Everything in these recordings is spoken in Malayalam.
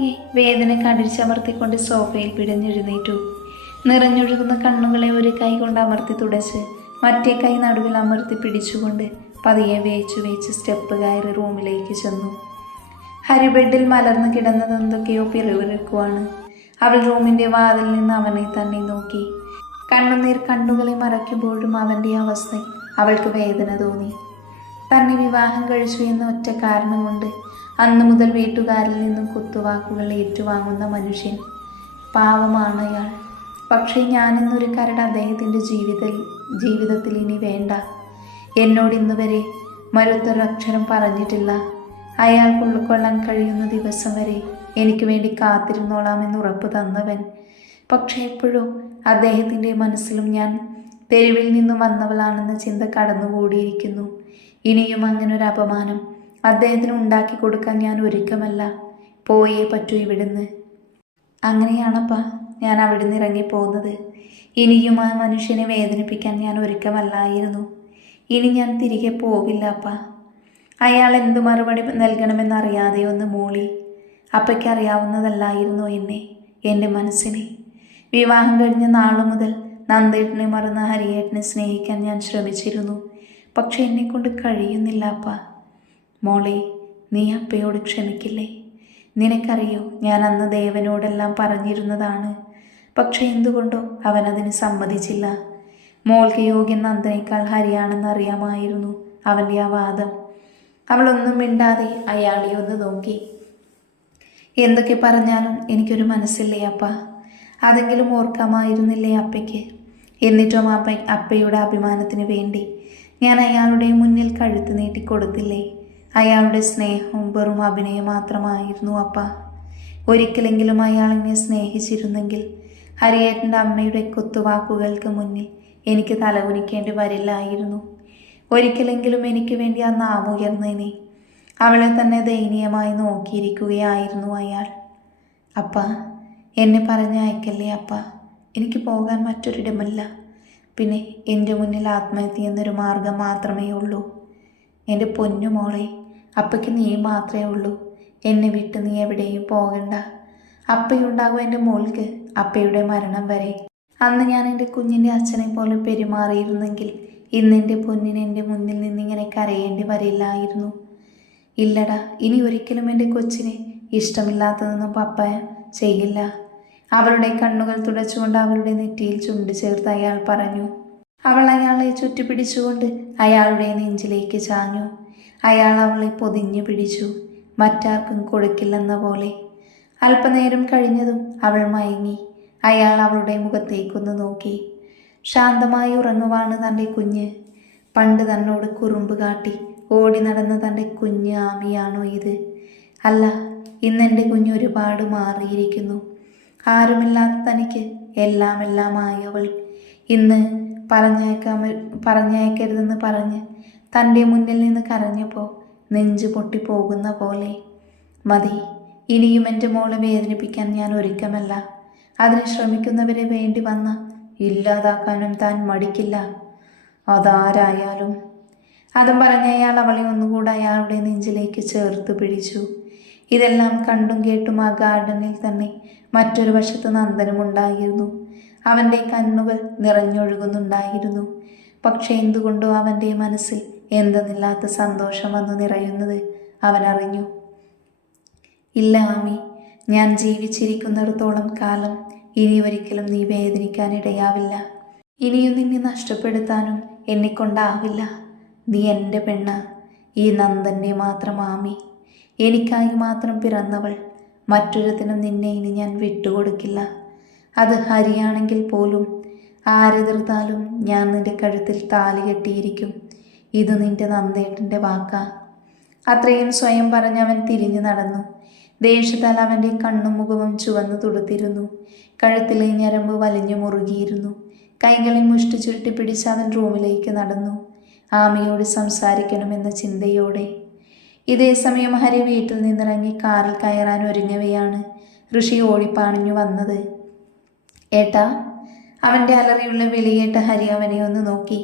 പതിയെ വേദന കടിച്ചമർത്തിക്കൊണ്ട് സോഫയിൽ പിടഞ്ഞെഴുന്നേറ്റു. നിറഞ്ഞൊഴുകുന്ന കണ്ണുകളെ ഒരു കൈ കൊണ്ട് അമർത്തി തുടച്ച് മറ്റേ കൈ നടുവിൽ അമർത്തി പിടിച്ചുകൊണ്ട് പതിയെ വേച്ചു വേച്ച് സ്റ്റെപ്പ് കയറി റൂമിലേക്ക് ചെന്നു. ഹരിബെഡിൽ മലർന്ന് കിടന്നത് എന്തൊക്കെയോ പിറവിറക്കുവാണ്. അവൾ റൂമിന്റെ വാതിൽ നിന്ന് അവനെ തന്നെ നോക്കി. കണ്ണുനീർ കണ്ണുകളെ മറയ്ക്കുമ്പോഴും അവന്റെ അവസ്ഥ അവൾക്ക് വേദന തോന്നി. തന്നെ വിവാഹം കഴിച്ചു എന്ന ഒറ്റ കാരണം കൊണ്ട് അന്നു മുതൽ വീട്ടുകാരിൽ നിന്നും കുത്തുവാക്കുകൾ ഏറ്റുവാങ്ങുന്ന മനുഷ്യൻ പാവമാണ് അയാൾ. പക്ഷേ ഞാനെന്നൊരു കരട് അദ്ദേഹത്തിന്റെ ജീവിത ജീവിതത്തിൽ ഇനി വേണ്ട. എന്നോട് ഇന്ന് വരെ മരുത്തൊരക്ഷരം പറഞ്ഞിട്ടില്ല. അയാൾക്ക് ഉൾക്കൊള്ളാൻ കഴിയുന്ന ദിവസം വരെ എനിക്ക് വേണ്ടി കാത്തിരുന്നോളാമെന്ന് ഉറപ്പ് തന്നവൻ. പക്ഷേ എപ്പോഴും അദ്ദേഹത്തിന്റെ മനസ്സിലും ഞാൻ തെരുവിൽ നിന്നും വന്നവളാണെന്ന ചിന്ത കടന്നുകൂടിയിരിക്കുന്നു. ഇനിയും അങ്ങനൊരു അപമാനം അദ്ദേഹത്തിന് ഉണ്ടാക്കി കൊടുക്കാൻ ഞാൻ ഒരുക്കമല്ല. പോയേ പറ്റൂ ഇവിടുന്ന്. അങ്ങനെയാണപ്പാ ഞാൻ അവിടുന്ന് ഇറങ്ങിപ്പോകുന്നത്. ഇനിയും ആ മനുഷ്യനെ വേദനിപ്പിക്കാൻ ഞാൻ ഒരുക്കമല്ലായിരുന്നു. ഇനി ഞാൻ തിരികെ പോവില്ല അപ്പാ അയാൾ എന്തു മറുപടി നൽകണമെന്നറിയാതെ ഒന്ന് മൂളി. അപ്പയ്ക്ക് അറിയാവുന്നതല്ലായിരുന്നു എന്നെ എന്റെ മനസ്സിനെ? വിവാഹം കഴിഞ്ഞ നാളു മുതൽ നന്ദേട്ടനെ മറന്ന ഹരിയേട്ടനെ സ്നേഹിക്കാൻ ഞാൻ ശ്രമിച്ചിരുന്നു. പക്ഷെ എന്നെക്കൊണ്ട് കഴിയുന്നില്ല അപ്പ മോളെ നീ അപ്പയോട് ക്ഷമിക്കില്ലേ? നിനക്കറിയോ ഞാൻ അന്ന് ദേവനോടെല്ലാം പറഞ്ഞിരുന്നതാണ്. പക്ഷെ എന്തുകൊണ്ടോ അവൻ അതിന് സമ്മതിച്ചില്ല. മോൾക്ക് യോഗ്യൻ നന്ദനേക്കാൾ ഹരിയാണെന്ന് അറിയാമായിരുന്നു അവന്റെ ആ വാദം. അവളൊന്നും മിണ്ടാതെ അയാളെ ഒന്ന് നോക്കി. എന്തൊക്കെ പറഞ്ഞാലും എനിക്കൊരു മനസ്സില്ലേ അപ്പ? അതെങ്കിലും ഓർക്കാമായിരുന്നില്ലേ അപ്പയ്ക്ക്? എന്നിട്ടും അപ്പ അപ്പയുടെ അഭിമാനത്തിന് വേണ്ടി ഞാൻ അയാളുടെ മുന്നിൽ കഴുത്ത് നീട്ടി കൊടുത്തില്ലേ അയാളുടെ സ്നേഹവും വെറും അഭിനയം മാത്രമായിരുന്നു അപ്പ. ഒരിക്കലെങ്കിലും അയാൾ എന്നെ സ്നേഹിച്ചിരുന്നെങ്കിൽ ഹരിയേട്ടന്റെ അമ്മയുടെ കുത്തുവാക്കുകൾക്ക് മുന്നിൽ എനിക്ക് തലകുനിക്കേണ്ടി വരില്ലായിരുന്നു. ഒരിക്കലെങ്കിലും എനിക്ക് വേണ്ടി ആ നാമുയർന്നേനെ അവളെ തന്നെ ദയനീയമായി നോക്കിയിരിക്കുകയായിരുന്നു അയാൾ. അപ്പ എന്നെ പറഞ്ഞയക്കല്ലേ അപ്പ? എനിക്ക് പോകാൻ മറ്റൊരിടമല്ല. പിന്നെ എന്റെ മുന്നിൽ ആത്മഹത്യ എന്നൊരു മാർഗം മാത്രമേ ഉള്ളൂ എന്റെ പൊന്നു മോളെ അപ്പയ്ക്ക് നീ മാത്രമേ ഉള്ളൂ. എന്നെ വിട്ട് നീ എവിടെയും പോകണ്ട. അപ്പയുണ്ടാകും എന്റെ മോൾക്ക് അപ്പയുടെ മരണം വരെ. അന്ന് ഞാൻ എന്റെ കുഞ്ഞിന്റെ അച്ഛനെ പോലെ പെരുമാറിയിരുന്നെങ്കിൽ ഇന്ന് എന്റെ പൊന്നിന് എന്റെ മുന്നിൽ നിന്നിങ്ങനെ കരയേണ്ടി വരില്ലായിരുന്നു. ഇല്ലടാ ഇനി ഒരിക്കലും എന്റെ കൊച്ചിനെ ഇഷ്ടമില്ലാത്തതൊന്നും പപ്പ ചെയ്യില്ല. അവളുടെ കണ്ണുകൾ തുടച്ചുകൊണ്ട് അവളുടെ നെറ്റിയിൽ ചുണ്ട് ചേർത്ത് അയാൾ പറഞ്ഞു. അവൾ അയാളെ ചുറ്റിപ്പിടിച്ചുകൊണ്ട് അയാളുടെ നെഞ്ചിലേക്ക് ചാഞ്ഞു. അയാൾ അവളെ പൊതിഞ്ഞു പിടിച്ചു. മറ്റാർക്കും കൊടുക്കില്ലെന്ന പോലെ. അല്പനേരം കഴിഞ്ഞതും അവൾ മയങ്ങി. അയാൾ അവളുടെ മുഖത്തേക്കൊന്ന് നോക്കി. ശാന്തമായി ഉറങ്ങുവാണ് തന്റെ കുഞ്ഞ്. പണ്ട് തന്നോട് കുറുമ്പ് കാട്ടി ഓടി നടന്ന തന്റെ കുഞ്ഞ് ആമിയാണോ ഇത്? അല്ല ഇന്നെന്റെ കുഞ്ഞ് ഒരുപാട് മാറിയിരിക്കുന്നു. ആരുമില്ലാത്ത തനിക്ക് എല്ലാം എല്ലാമായി അവൾ. ഇന്ന് പറഞ്ഞയക്കാമ പറഞ്ഞയക്കരുതെന്ന് പറഞ്ഞ് തന്റെ മുന്നിൽ നിന്ന് കരഞ്ഞപ്പോൾ നെഞ്ചു പൊട്ടിപ്പോകുന്ന പോലെ മതി ഇനിയും എന്റെ മോളെ വേദനിപ്പിക്കാൻ ഞാൻ ഒരുക്കമല്ല. അതിന് ശ്രമിക്കുന്നവരെ വേണ്ടി വന്ന് ഇല്ലാതാക്കാനും താൻ മടിക്കില്ല. അതാരായാലും. അതും പറഞ്ഞ അയാൾ അവളെ ഒന്നുകൂടെ അയാളുടെ നെഞ്ചിലേക്ക് ചേർത്ത് പിടിച്ചു. ഇതെല്ലാം കണ്ടും കേട്ടും ആ ഗാർഡനിൽ തന്നെ മറ്റൊരു വശത്ത് നന്ദനമുണ്ടായിരുന്നു അവന്റെ കണ്ണുകൾ നിറഞ്ഞൊഴുകുന്നുണ്ടായിരുന്നു. പക്ഷേ എന്തുകൊണ്ടോ അവന്റെ മനസ്സിൽ എന്തെന്നില്ലാത്ത സന്തോഷം വന്നു നിറയുന്നത് അവൻ അറിഞ്ഞു. ഇല്ല ആമി ഞാൻ ജീവിച്ചിരിക്കുന്നിടത്തോളം കാലം ഇനി ഒരിക്കലും നീ വേദനിക്കാനിടയാവില്ല ഇനിയും നിന്നെ നഷ്ടപ്പെടുത്താനും എന്നെക്കൊണ്ടാവില്ല നീ എന്റെ പെണ്ണ. ഈ നന്ദന്റെ മാത്രം ആമി. എനിക്കായി മാത്രം പിറന്നവൾ. മറ്റൊരുത്തിനും നിന്നെ ഇനി ഞാൻ വിട്ടുകൊടുക്കില്ല. അത് ഹരിയാണെങ്കിൽ പോലും ആരെതിർത്താലും ഞാൻ നിന്റെ കഴുത്തിൽ താലി കെട്ടിയിരിക്കും. ഇത് നിന്റെ നന്ദേട്ടന്റെ വാക്കാ. അത്രയും സ്വയം പറഞ്ഞവൻ തിരിഞ്ഞു നടന്നു. ദേഷ്യത്താൽ അവന്റെ കണ്ണും മുഖവും ചുവന്നു തുടുത്തിരുന്നു കഴുത്തിലെ ഞരമ്പ് വലിഞ്ഞു മുറുകിയിരുന്നു. കൈകളിൽ മുഷ്ടി ചുരുട്ടി പിടിച്ച് അവൻ റൂമിലേക്ക് നടന്നു. ആമയോട് സംസാരിക്കണമെന്ന ചിന്തയോടെ. ഇതേ സമയം ഹരി വീട്ടിൽ നിന്നിറങ്ങി കാറിൽ കയറാൻ ഒരുങ്ങവെയാണ് ഋഷി ഓടിപ്പാണിഞ്ഞു വന്നത്. ഏട്ടാ അവന്റെ അലറിയുള്ള വിളിയേട്ട ഹരി അവനെ ഒന്ന് നോക്കി.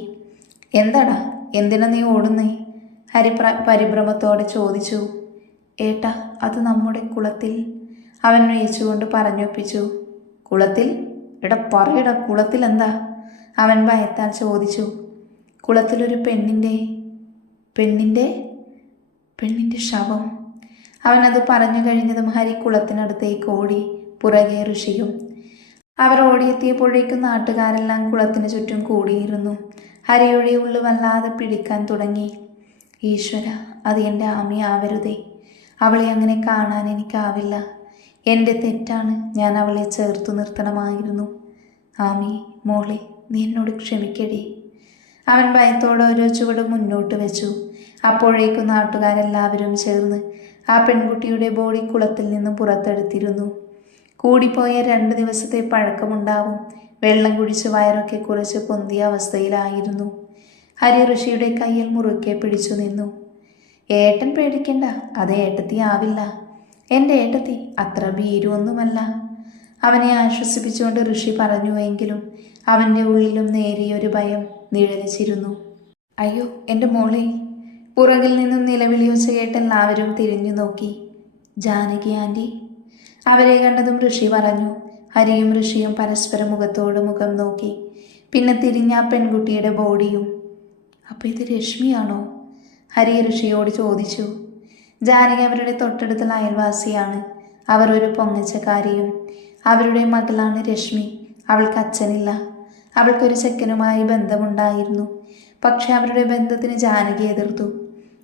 എന്താടാ? എന്തിനാ നീ ഓടുന്നേ? ഹരിപ്ര പരിഭ്രമത്തോടെ ചോദിച്ചു. ഏട്ടാ അത് നമ്മുടെ കുളത്തിൽ. അവൻ വേച്ചുകൊണ്ട് പറഞ്ഞൊപ്പിച്ചു. കുളത്തിൽ? എടാ പറയടാ കുളത്തിൽ എന്താ? അവൻ ഭയത്താൽ ചോദിച്ചു. കുളത്തിലൊരു പെണ്ണിന്റെ പെണ്ണിന്റെ പെണ്ണിന്റെ ശവം. അവനത് പറഞ്ഞു കഴിഞ്ഞതും ഹരി കുളത്തിനടുത്തേക്ക് ഓടി പുറകെ ഋഷിയും. അവർ ഓടിയെത്തിയപ്പോഴേക്കും നാട്ടുകാരെല്ലാം കുളത്തിന് ചുറ്റും കൂടിയിരുന്നു. ഹരിയുടെ ഉള്ളു വല്ലാതെ പിടിക്കാൻ തുടങ്ങി. ഈശ്വര അത് എന്റെ ആമി ആവരുതേ. അവളെ അങ്ങനെ കാണാൻ എനിക്കാവില്ല. എന്റെ തെറ്റാണ് ഞാൻ അവളെ ചേർത്തു നിർത്തണമായിരുന്നു. ആമി മോളെ നീ എന്നോട് ക്ഷമിക്കടേ അവൻ ഭയത്തോടെ ഓരോ ചുവട് മുന്നോട്ട് വെച്ചു. അപ്പോഴേക്കും നാട്ടുകാരെല്ലാവരും ചേർന്ന് ആ പെൺകുട്ടിയുടെ ബോഡി കുളത്തിൽ നിന്ന് പുറത്തെടുത്തിരുന്നു. കൂടിപ്പോയ രണ്ട് ദിവസത്തെ പഴക്കമുണ്ടാവും. വെള്ളം കുടിച്ച് വയറൊക്കെ കുറച്ച് പൊന്തിയ അവസ്ഥയിലായിരുന്നു. ഹരി ഋഷിയുടെ കയ്യിൽ മുറുക്കെ പിടിച്ചു നിന്നു. ഏട്ടൻ പേടിക്കണ്ട അത് ഏട്ടത്തി ആവില്ല. എന്റെ ഏട്ടത്തി അത്ര ഭീരുവൊന്നുമല്ല. അവനെ ആശ്വസിപ്പിച്ചുകൊണ്ട് ഋഷി പറഞ്ഞുവെങ്കിലും അവന്റെ ഉള്ളിലും നേരിയൊരു ഭയം നിഴലിച്ചിരുന്നു. അയ്യോ എന്റെ മോളെ. പുറകിൽ നിന്നും നിലവിളിയൊച്ച കേട്ട് എല്ലാവരും തിരിഞ്ഞു നോക്കി. ജാനകി ആന്റി അവരെ കണ്ടതും ഋഷി പറഞ്ഞു ഹരിയും ഋഷിയും പരസ്പരം മുഖത്തോട് മുഖം നോക്കി. പിന്നെ തിരിഞ്ഞ ആ പെൺകുട്ടിയുടെ ബോഡിയും. അപ്പോൾ ഇത് രശ്മിയാണോ? ഹരി ഋഷിയോട് ചോദിച്ചു. ജാനകി അവരുടെ തൊട്ടടുത്ത അയൽവാസിയാണ്. അവർ ഒരു പൊങ്ങച്ചക്കാരിയും. അവരുടെ മകളാണ് രശ്മി. അവൾക്ക് അച്ഛനില്ല. അവൾക്കൊരു ചെക്കനുമായി ബന്ധമുണ്ടായിരുന്നു. പക്ഷെ അവരുടെ ബന്ധത്തിന് ജാനകി എതിർത്തു.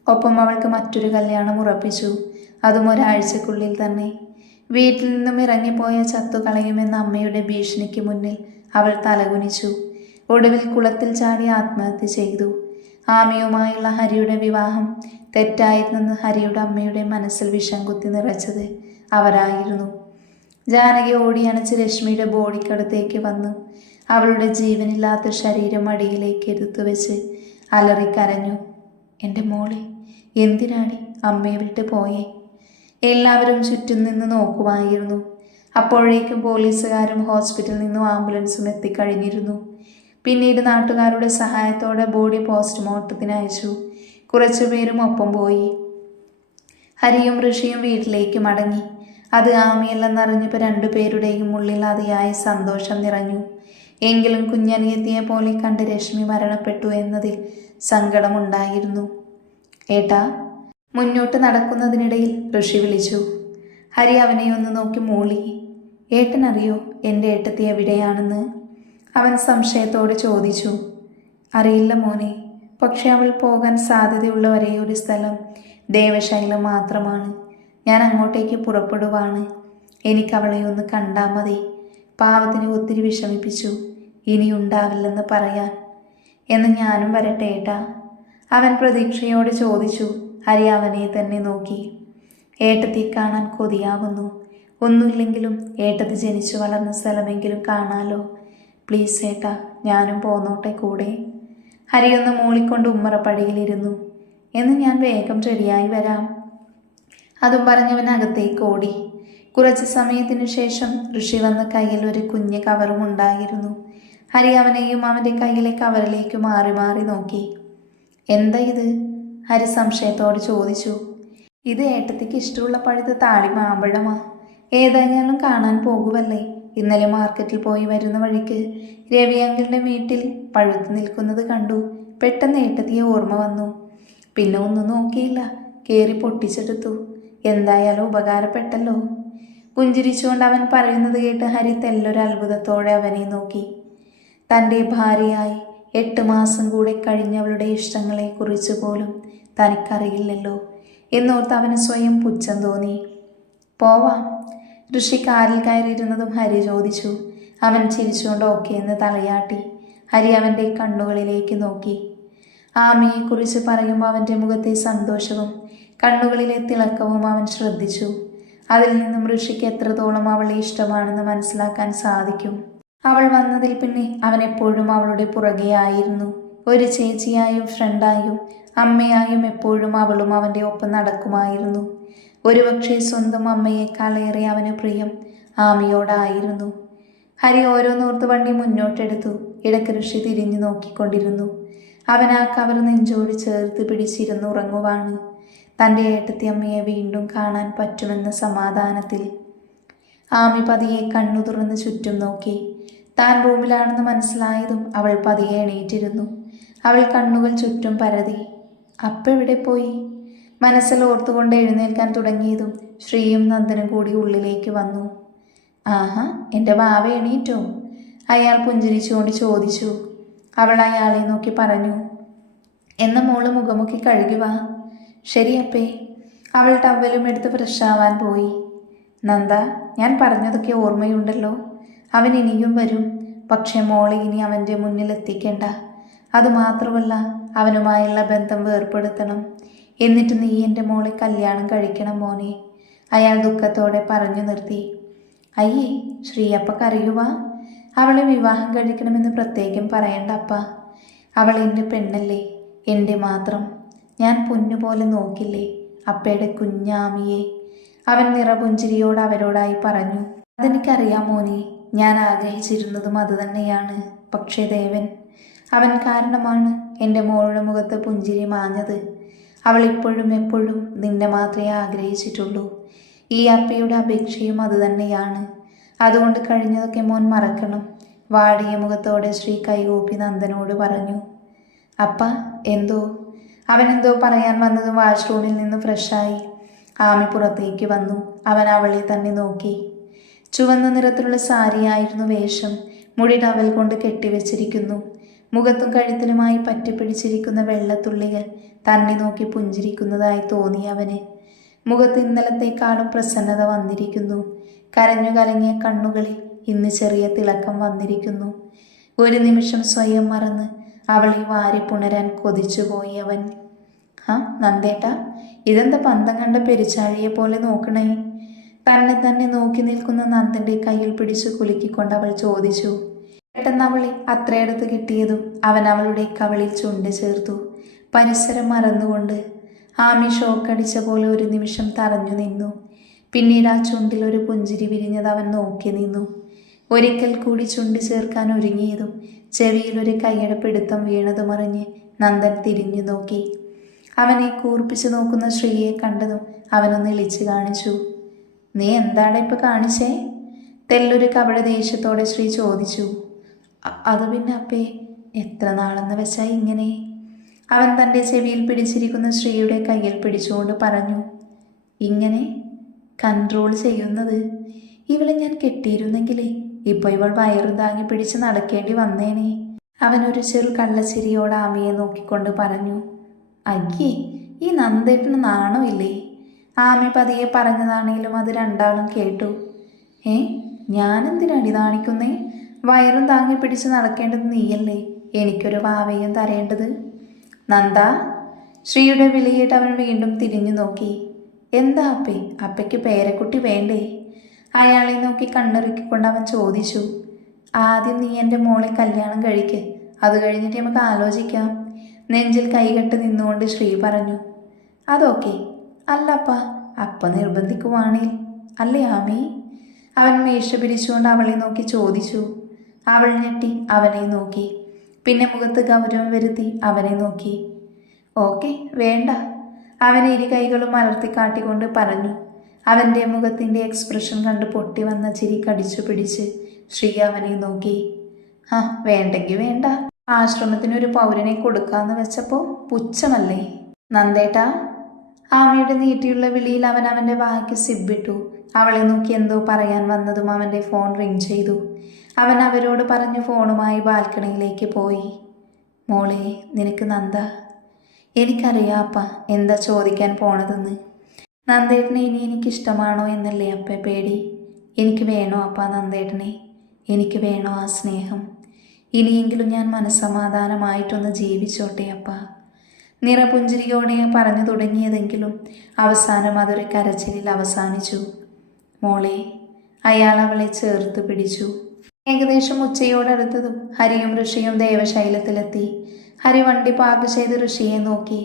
ഒപ്പം അവൾക്ക് മറ്റൊരു കല്യാണം ഉറപ്പിച്ചു. അതും ഒരാഴ്ചക്കുള്ളിൽ തന്നെ. വീട്ടിൽ നിന്നും ഇറങ്ങിപ്പോയ ചത്തു കളയുമെന്ന അമ്മയുടെ ഭീഷണിക്ക് മുന്നിൽ അവൾ തലകുനിച്ചു. ഒടുവിൽ കുളത്തിൽ ചാടി ആത്മഹത്യ ചെയ്തു. ആമിയുമായുള്ള ഹരിയുടെ വിവാഹം തെറ്റായിരുന്നെന്ന് ഹരിയുടെ അമ്മയുടെ മനസ്സിൽ വിഷം കുത്തി നിറച്ചത് അവരായിരുന്നു. ജാനകി ഓടിയണച്ച് രശ്മിയുടെ ബോഡിക്കടുത്തേക്ക് വന്നു. അവളുടെ ജീവനില്ലാത്ത ശരീരം അടിയിലേക്ക് എടുത്തു വെച്ച് അലറിക്കരഞ്ഞു. എന്റെ മോളെ എന്തിനാടി അമ്മയെ വിട്ട് പോയേ? എല്ലാവരും ചുറ്റും നിന്ന് നോക്കുമായിരുന്നു അപ്പോഴേക്കും പോലീസുകാരും ഹോസ്പിറ്റലിൽ നിന്നും ആംബുലൻസും എത്തിക്കഴിഞ്ഞിരുന്നു. പിന്നീട് നാട്ടുകാരുടെ സഹായത്തോടെ ബോഡി പോസ്റ്റ്മോർട്ടത്തിന് അയച്ചു. കുറച്ചുപേരും ഒപ്പം പോയി. ഹരിയും ഋഷിയും വീട്ടിലേക്ക് മടങ്ങി. അത് ആമിയല്ലെന്നറിഞ്ഞപ്പോൾ രണ്ടുപേരുടെയും ഉള്ളിൽ അതിയായ സന്തോഷം നിറഞ്ഞു. എങ്കിലും കുഞ്ഞനിയെത്തിയെ പോലെ കണ്ട് രശ്മി മരണപ്പെട്ടു എന്നതിൽ സങ്കടമുണ്ടായിരുന്നു. ഏട്ടാ മുന്നോട്ട് നടക്കുന്നതിനിടയിൽ ഋഷി വിളിച്ചു. ഹരി അവനെ ഒന്ന് നോക്കി മൂളി. ഏട്ടനറിയോ എന്റെ ഏട്ടത്തി എവിടെയാണെന്ന്? അവൻ സംശയത്തോടെ ചോദിച്ചു. അറിയില്ല മോനെ. പക്ഷെ അവൾ പോകാൻ സാധ്യതയുള്ള ഒരേ ഒരു സ്ഥലം ദേവശൈലം മാത്രമാണ്. ഞാൻ അങ്ങോട്ടേക്ക് പുറപ്പെടുവാണ്. എനിക്ക് അവളെ ഒന്ന് കണ്ടാൽ മതി. പാവത്തിന് ഒത്തിരി വിഷമിപ്പിച്ചു. ഇനി ഉണ്ടാവില്ലെന്ന് പറയാൻ. എന്ന് ഞാനും വരട്ടെ ഏട്ടാ. അവൻ പ്രതീക്ഷയോട് ചോദിച്ചു. ഹരി അവനെ തന്നെ നോക്കി. ഏട്ടത്തി കാണാൻ കൊതിയാവുന്നു. ഒന്നുമില്ലെങ്കിലും ഏട്ടത്തി ജനിച്ചു വളർന്ന സ്ഥലമെങ്കിലും കാണാലോ. പ്ലീസ് ഏട്ടാ ഞാനും പോന്നോട്ടെ കൂടെ. ഹരി ഒന്ന് മൂളിക്കൊണ്ട് ഉമ്മറപ്പടിയിലിരുന്നു എന്ന് ഞാൻ വേഗം റെഡിയായി വരാം. അതും പറഞ്ഞവൻ അകത്തേക്ക് ഓടി. കുറച്ച് സമയത്തിനു ശേഷം ഋഷി വന്ന കയ്യിൽ ഒരു കുഞ്ഞ് കവറും ഉണ്ടായിരുന്നു. ഹരി അവനെയും അവന്റെ കയ്യിലെ കവറിലേക്ക് മാറി മാറി നോക്കി. എന്താ ഇത്? ഹരി സംശയത്തോട് ചോദിച്ചു ഇത് ഏട്ടത്തിക്ക് ഇഷ്ടമുള്ള പഴുത്ത താളി മാമ്പഴമാ. ഏതായാലും കാണാൻ പോകുമല്ലേ ഇന്നലെ മാർക്കറ്റിൽ പോയി വരുന്ന വഴിക്ക് രവി അങ്കിളുടെ വീട്ടിൽ പഴുത്തു നിൽക്കുന്നത് കണ്ടു. പെട്ടെന്ന് ഏട്ടത്തിയെ ഓർമ്മ വന്നു. പിന്നെ ഒന്നും നോക്കിയില്ല. കയറി പൊട്ടിച്ചെടുത്തു. എന്തായാലും ഉപകാരപ്പെട്ടല്ലോ. പുഞ്ചിരിച്ചുകൊണ്ട് അവൻ പറയുന്നത് കേട്ട് ഹരി തെല്ലൊരു അത്ഭുതത്തോടെ അവനെ നോക്കി. തന്റെ ഭാര്യയായി എട്ട് മാസം കൂടെ കഴിഞ്ഞവളുടെ ഇഷ്ടങ്ങളെക്കുറിച്ച് പോലും തനിക്കറിയില്ലല്ലോ. എന്നോർത്ത് അവന് സ്വയം പുച്ഛം തോന്നി. പോവാം. ഋഷി കാറിൽ കയറിയിരുന്നതും ഹരി ചോദിച്ചു. അവൻ ചിരിച്ചുകൊണ്ട് ഓക്കെ എന്ന് തലയാട്ടി. ഹരി അവന്റെ കണ്ണുകളിലേക്ക് നോക്കി. ആമിയെക്കുറിച്ച് പറയുമ്പോൾ അവന്റെ മുഖത്തെ സന്തോഷവും കണ്ണുകളിലെ തിളക്കവും അവൻ ശ്രദ്ധിച്ചു. അതിൽ നിന്നും ഋഷിക്ക് എത്രത്തോളം അവളെ ഇഷ്ടമാണെന്ന് മനസ്സിലാക്കാൻ സാധിക്കും. അവൾ വന്നതിൽ പിന്നെ അവൻ എപ്പോഴും അവളുടെ പുറകെയായിരുന്നു ഒരു ചേച്ചിയായും ഫ്രണ്ടായും അമ്മയായും എപ്പോഴും അവളും അവന്റെ ഒപ്പം നടക്കുമായിരുന്നു. ഒരുപക്ഷെ സ്വന്തം അമ്മയെക്കാളേറെ അവന് പ്രിയം ആമയോടായിരുന്നു. ഹരി ഓരോ നൂർത്ത് വണ്ടി മുന്നോട്ടെടുത്തു. ഇടയ്ക്ക് ഋഷി തിരിഞ്ഞു നോക്കിക്കൊണ്ടിരുന്നു. അവൻ ആ കവർ നെഞ്ചോട് ചേർത്ത് പിടിച്ചിരുന്നു ഉറങ്ങുവാണ്. തന്റെ ഏട്ടത്തി അമ്മയെ വീണ്ടും കാണാൻ പറ്റുമെന്ന സമാധാനത്തിൽ ആമി പതിയെ കണ്ണു തുറന്ന് ചുറ്റും നോക്കി. താൻ റൂമിലാണെന്ന് മനസ്സിലായതും അവൾ പതിയെ എണീറ്റിരുന്നു. അവൾ കണ്ണുകൾ ചുറ്റും പരതി. അപ്പെവിടെ പോയി? മനസ്സിൽ ഓർത്തുകൊണ്ട് എഴുന്നേൽക്കാൻ തുടങ്ങിയതും ശ്രീയും നന്ദനും കൂടി ഉള്ളിലേക്ക് വന്നു. ആഹാ എന്റെ ബാവ എണീറ്റോ? അയാൾ പുഞ്ചിരിച്ചുകൊണ്ട് ചോദിച്ചു. അവൾ അയാളെ നോക്കി പറഞ്ഞു. എന്ന മോൾ മുഖമുക്കി കഴുകി വാ. ശരി അപ്പേ. അവൾ ടവലും എടുത്ത് ഫ്രഷ് ആവാൻ പോയി. നന്ദ ഞാൻ പറഞ്ഞതൊക്കെ ഓർമ്മയുണ്ടല്ലോ. അവൻ ഇനിയും വരും. പക്ഷേ മോളെ ഇനി അവന്റെ മുന്നിലെത്തിക്കേണ്ട അതുമാത്രമല്ല അവനുമായുള്ള ബന്ധം വേർപ്പെടുത്തണം. എന്നിട്ട് നീ എന്റെ മോളെ കല്യാണം കഴിക്കണം മോനെ. അയാൾ ദുഃഖത്തോടെ പറഞ്ഞു നിർത്തി. അയ്യേ ശ്രീയപ്പ കരയുവാ? അവളെ വിവാഹം കഴിക്കണമെന്ന് പ്രത്യേകം പറയണ്ട അപ്പ. അവൾ എന്റെ പെണ്ണല്ലേ എന്റെ മാത്രം. ഞാൻ പൊന്നുപോലെ നോക്കില്ലേ അപ്പയുടെ കുഞ്ഞാമിയെ? അവൻ നിറപുഞ്ചിരിയോട് അവരോടായി പറഞ്ഞു. അതെനിക്കറിയാം മോനെ. ഞാൻ ആഗ്രഹിച്ചിരുന്നതും അതുതന്നെയാണ് പക്ഷേ ദേവൻ അവൻ കാരണമാണ് എന്റെ മോളുടെ മുഖത്ത് പുഞ്ചിരി മാഞ്ഞത്. അവൾ ഇപ്പോഴും എപ്പോഴും നിന്നെ മാത്രമേ ആഗ്രഹിച്ചിട്ടുള്ളൂ. ഈ അപ്പയുടെ അപേക്ഷയും അതുതന്നെയാണ് അതുകൊണ്ട് കഴിഞ്ഞതൊക്കെ മോൻ മറക്കണം. വാടിയ മുഖത്തോടെ ശ്രീ കൈകൂപ്പി നന്ദനോട് പറഞ്ഞു. അപ്പ എന്തോ? അവനെന്തോ പറയാൻ വന്നതും വാഷ്റൂമിൽ നിന്ന് ഫ്രഷായി. ആമി പുറത്തേക്ക് വന്നു. അവൻ അവളെ തന്നെ നോക്കി. ചുവന്ന നിറത്തിലുള്ള സാരിയായിരുന്നു വേഷം. മുടി ടവൽ കൊണ്ട് കെട്ടിവെച്ചിരിക്കുന്നു. മുഖത്തും കഴുത്തിലുമായി പറ്റിപ്പിടിച്ചിരിക്കുന്ന വെള്ളത്തുള്ളികൾ തന്നെ നോക്കി പുഞ്ചിരിക്കുന്നതായി തോന്നി അവന്. മുഖത്ത് ഇന്നലത്തേക്കാളും പ്രസന്നത വന്നിരിക്കുന്നു. കരഞ്ഞു കലങ്ങിയ കണ്ണുകളിൽ ഇന്ന് ചെറിയ തിളക്കം വന്നിരിക്കുന്നു. ഒരു നിമിഷം സ്വയം മറന്ന് അവളെ വാരി പുണരാൻ കൊതിച്ചുപോയി അവൻ. ആ നന്ദേട്ട ഇതെന്താ പന്തം കണ്ട പെരിച്ചാഴിയെ പോലെ നോക്കണേ? തന്നെ തന്നെ നോക്കി നിൽക്കുന്ന നന്ദന്റെ കയ്യിൽ പിടിച്ചു കുലുക്കിക്കൊണ്ട് അവൾ ചോദിച്ചു പെട്ടെന്ന് അവളെ അത്രയടുത്ത് കിട്ടിയതും അവൻ അവളുടെ കവളിൽ ചുണ്ട് ചേർത്തു. പരിസരം മറന്നുകൊണ്ട് ആമി ഷോക്കടിച്ച പോലെ ഒരു നിമിഷം തറഞ്ഞു നിന്നു. പിന്നീട് ആ ചുണ്ടിൽ ഒരു പുഞ്ചിരി വിരിഞ്ഞത് അവൻ നോക്കി നിന്നു. ഒരിക്കൽ കൂടി ചുണ്ട് ചേർക്കാൻ ഒരുങ്ങിയതും ചെവിയിൽ ഒരു കൈയുടെ പിടുത്തം വീണതുമറിഞ്ഞ് നന്ദൻ തിരിഞ്ഞു നോക്കി. അവനെ കൂർപ്പിച്ചു നോക്കുന്ന ശ്രീയെ കണ്ടതും അവനൊന്ന് ഇളിച്ചു കാണിച്ചു. നീ എന്താണ് ഇപ്പൊ കാണിച്ചേ? തെല്ലൊരു കവട ദേഷ്യത്തോടെ ശ്രീ ചോദിച്ചു. "അ- അത് പിന്നെ അപ്പേ എത്ര നാളെന്ന് വെച്ചാ ഇങ്ങനെ? അവൻ തന്റെ ചെവിയിൽ പിടിച്ചിരിക്കുന്ന ശ്രീയുടെ കയ്യിൽ പിടിച്ചുകൊണ്ട് പറഞ്ഞു. ഇങ്ങനെ? കൺട്രോൾ ചെയ്യുന്നത്? ഇവളെ ഞാൻ കെട്ടിയിരുന്നെങ്കിലേ ഇപ്പൊ ഇവൾ വയറു താങ്ങി പിടിച്ച് നടക്കേണ്ടി വന്നേനെ. അവനൊരു ചെറു കള്ളച്ചിരിയോട് ആമിയെ നോക്കിക്കൊണ്ട് പറഞ്ഞു. അയ്യേ ഈ നന്ദേട്ടന് നാണമില്ലേ? ആമി പതിയെ പറഞ്ഞതാണെങ്കിലും അത് രണ്ടാളും കേട്ടു. ഏ ഞാനെന്തിനടി നാണിക്കുന്നേ വയറും താങ്ങി പിടിച്ച് നടക്കേണ്ടത് നീയല്ലേ? എനിക്കൊരു വാവയും തരേണ്ടത്. നന്ദ. ശ്രീയുടെ വിളിയിട്ട് അവൻ വീണ്ടും തിരിഞ്ഞു നോക്കി. എന്താ അപ്പേ? അപ്പയ്ക്ക് പേരക്കുട്ടി വേണ്ടേ? അയാളെ നോക്കി കണ്ണിറുക്കിക്കൊണ്ട് അവൻ ചോദിച്ചു. ആദ്യം നീ എന്റെ മോളെ കല്യാണം കഴിക്ക്. അത് കഴിഞ്ഞിട്ട് നമുക്ക് ആലോചിക്കാം. നെഞ്ചിൽ കൈകെട്ട് നിന്നുകൊണ്ട് ശ്രീ പറഞ്ഞു. അതൊക്കെ. അല്ലപ്പ അപ്പ നിർബന്ധിക്കുവാണേൽ. അല്ലേ ആമി? അവൻ മേശ പിരിച്ചുകൊണ്ട് അവളെ നോക്കി ചോദിച്ചു. അവൾ ഞെട്ടി അവനെ നോക്കി. പിന്നെ മുഖത്ത് ഗൗരവം വരുത്തി അവനെ നോക്കി. ഓക്കെ വേണ്ട. അവൻ ഇരു കൈകളും അലർത്തി കാട്ടിക്കൊണ്ട് പറഞ്ഞു. അവന്റെ മുഖത്തിന്റെ എക്സ്പ്രഷൻ കണ്ട് പൊട്ടി വന്ന ചിരി കടിച്ചു പിടിച്ച് ശ്രീ അവനെ നോക്കി. ആ വേണ്ടെങ്കിൽ വേണ്ട. ആശ്രമത്തിനൊരു പൗരനെ കൊടുക്കാന്ന് വെച്ചപ്പോൾ പുച്ഛമല്ലേ? നന്ദേട്ടാ ആമയുടെ നീട്ടിയുള്ള വിളിയിൽ അവൻ അവന്റെ വായ്ക്ക് സിബിട്ടു. അവളെ നോക്കി എന്തോ പറയാൻ വന്നതും അവന്റെ ഫോൺ റിങ് ചെയ്തു. അവൻ അവരോട് പറഞ്ഞു ഫോണുമായി ബാൽക്കണിയിലേക്ക് പോയി. മോളെ നിനക്ക് നന്ദ. എനിക്കറിയാം അപ്പ എന്താ ചോദിക്കാൻ പോണതെന്ന്. നന്ദേട്ടനെ ഇനി എനിക്കിഷ്ടമാണോ എന്നല്ലേ അപ്പ പേടി. എനിക്ക് വേണോ അപ്പ നന്ദേട്ടനെ? എനിക്ക് വേണോ ആ സ്നേഹം? ഇനിയെങ്കിലും ഞാൻ മനസ്സമാധാനമായിട്ടൊന്ന് ജീവിച്ചോട്ടെ അപ്പ. നിറപുഞ്ചിരിയോടെ പറഞ്ഞു തുടങ്ങിയതെങ്കിലും അവസാനം അതൊരു കരച്ചിലിൽ അവസാനിച്ചു. മോളെ അയാൾ അവളെ ചേർത്ത് പിടിച്ചു. ഏകദേശം ഉച്ചയോടടുത്തതും ഹരിയും ഋഷിയും ദേവശൈലത്തിലെത്തി. ഹരി വണ്ടി പാർക്ക് ചെയ്ത് ഋഷിയെ നോക്കി.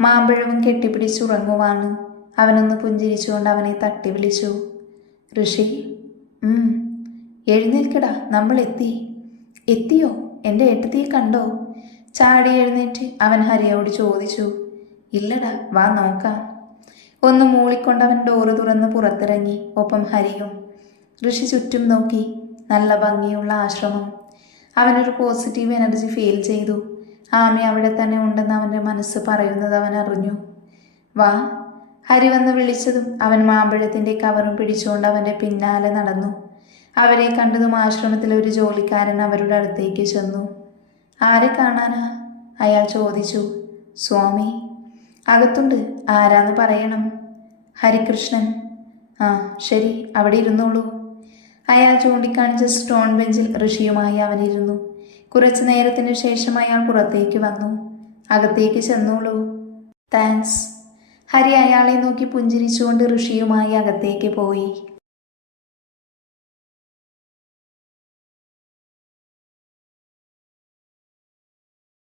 മാമ്പഴവും കെട്ടിപ്പിടിച്ചുറങ്ങുവാണ് അവനൊന്ന് പുഞ്ചിരിച്ചുകൊണ്ട് അവനെ തട്ടി വിളിച്ചു. ഋഷി എഴുന്നേൽക്കടാ നമ്മൾ എത്തി. എത്തിയോ? എന്റെ ഏട്ടത്തിയെ കണ്ടോ? ചാടി എഴുന്നേറ്റ് അവൻ ഹരിയോട് ചോദിച്ചു ഇല്ലടാ വാ നോക്കാം. ഒന്ന് മൂളിക്കൊണ്ട് അവൻ ഡോറ് തുറന്ന് പുറത്തിറങ്ങി. ഒപ്പം ഹരിയും ഋഷി ചുറ്റും നോക്കി. നല്ല ഭംഗിയുള്ള ആശ്രമം. അവനൊരു പോസിറ്റീവ് എനർജി ഫീൽ ചെയ്തു. ആമി അവിടെ തന്നെ ഉണ്ടെന്ന് അവന്റെ മനസ്സ് പറയുന്നത് അവൻ അറിഞ്ഞു. വാ. ഹരി വന്ന് വിളിച്ചതും അവൻ മാമ്പഴത്തിന്റെ കവറും പിടിച്ചുകൊണ്ട് അവന്റെ പിന്നാലെ നടന്നു. അവരെ കണ്ടതും ആശ്രമത്തിലെ ഒരു ജോലിക്കാരൻ അവരുടെ അടുത്തേക്ക് ചെന്നു. ആരെ കാണാനാ? അയാൾ ചോദിച്ചു. സ്വാമി അകത്തുണ്ട്. ആരാന്ന് പറയണം. ഹരികൃഷ്ണൻ. ആ ശരി അവിടെ ഇരുന്നോളൂ. അയാൾ ചൂണ്ടിക്കാണിച്ച സ്റ്റോൺ ബെഞ്ചിൽ ഋഷിയുമായി അവനിരുന്നു. കുറച്ചു നേരത്തിനു ശേഷം അയാൾ പുറത്തേക്ക് വന്നു. അകത്തേക്ക് ചെന്നോളൂ. താങ്ക്സ്. ഹരി അയാളെ നോക്കി പുഞ്ചിരിച്ചുകൊണ്ട് ഋഷിയുമായി അകത്തേക്ക് പോയി.